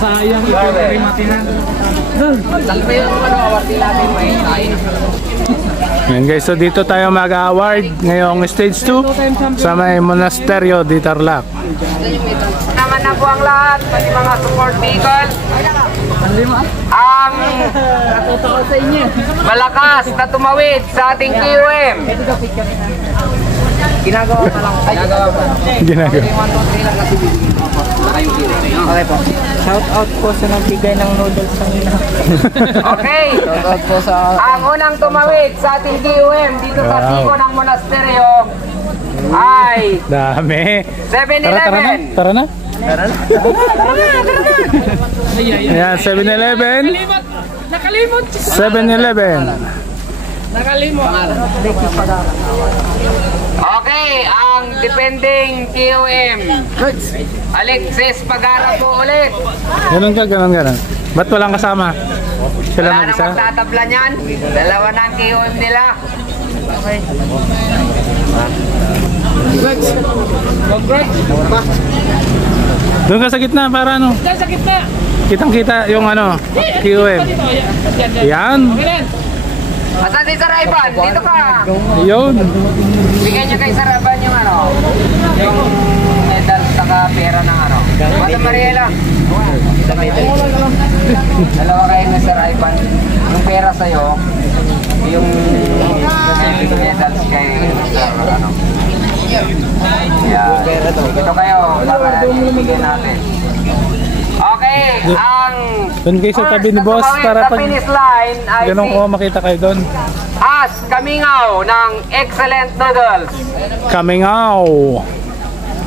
Sayang ito yung matinan. Salve yung awardin natin may kain. Yan guys, so dito tayo mag-award ngayong stage 2 sa may monasteryo di Tarlac. Naman na po ang lahat, pati mga support vehicle. Ang malakas na tumawid sa ating QM. Ginagawa pa lang. Ginagawa. Okay po. Shout out po sa nagbigay ng noodles sa nila. Okay. Shout out po sa... Ang unang tumawid sa ating QM dito sa Siko ng Monasteryo ay... Dami. 7-Eleven. Tara na. Ayan, 7-Eleven. Nakalimot. 7-Eleven. Nakalimot. Okay, ang defending QM Alexis Pagara po ulit. Ganun ka, ganun. Ba't walang kasama? Sila Wala mag-isa? nang magtatabla niyan. Dalawa na ang QM nila. Okay. Doon ka sa gitna para ano? Sa gitna. Kitang-kita yung ano, QM. Yan. Asan si Sir Ivan? Dito ka. Yun. Bigyan niyo kay Sir Ivan yung ano, yung medal saka pera ng ano. Mata Mariela. Dalawa kayo ni Sir Ivan. Yung pera sa'yo, yung medal kay Sir ano. Yeah. Ito kayo, para ibigay natin. Okay, ang Doon kayo sa tabi ni boss para pag finish line ay ganun ko makita kayo doon. As Kamingaw ng Excellent Noodles. Kamingaw.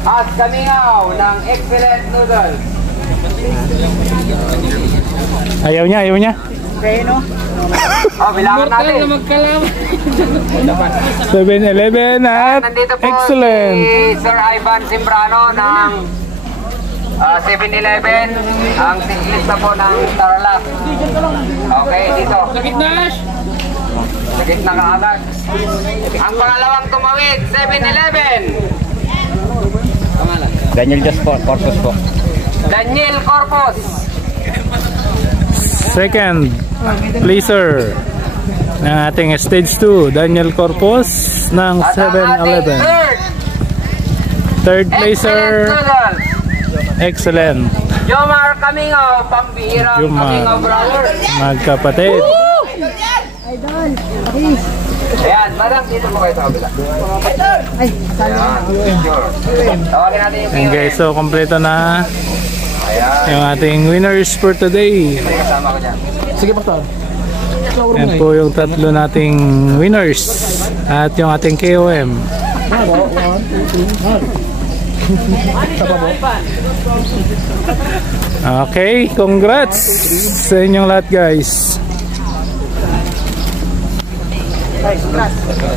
As Kamingaw ng Excellent Noodles. Ayaw niya. Okay, no? Oh, bilangan natin. 7-Eleven at Nandito po Excellent. si Sir Ivan Simbrano ng 7-Eleven. Ang siklista po ng Tarlac. Okay, dito. Sa gitna ka agad. Ang pangalawang tumawid, 7-Eleven. Daniel Corpus po. Daniel Corpus. Second placer ng ating stage 2, Daniel Corpus ng At ang ating 7-Eleven. Third placer, Excellent. Jomar Kamingaw, pambihirang Kamingaw brother. Magkapatid. Ayan, madam, dito po kayo sa kabila. Ayan, picture. Tawagin natin yung And guys, so kompleto na yung ating winners for today. kasama ko dyan. Sige pa. Yan po yung tatlo nating winners at yung ating KOM. Okay, congrats sa inyong lahat guys.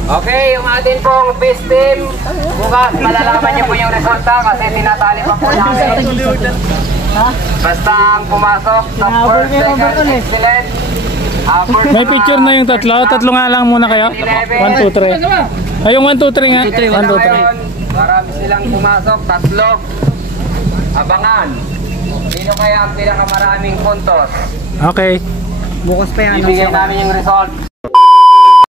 Okay, yung atin pong best team, bukas malalaman niyo po yung resulta kasi tinatali pa po namin. Basta ang pumasok sa first, second, excellent. May picture na yung tatlo nga lang muna kayo. 1, 2, 3. Ay, yung 1, 2, 3 nga. 1, 2, 3. Marami silang pumasok, tatlo. Abangan. Sino kaya ang pinakamaraming puntos? Okay. Bukas pa yan. Ibigay namin yung result.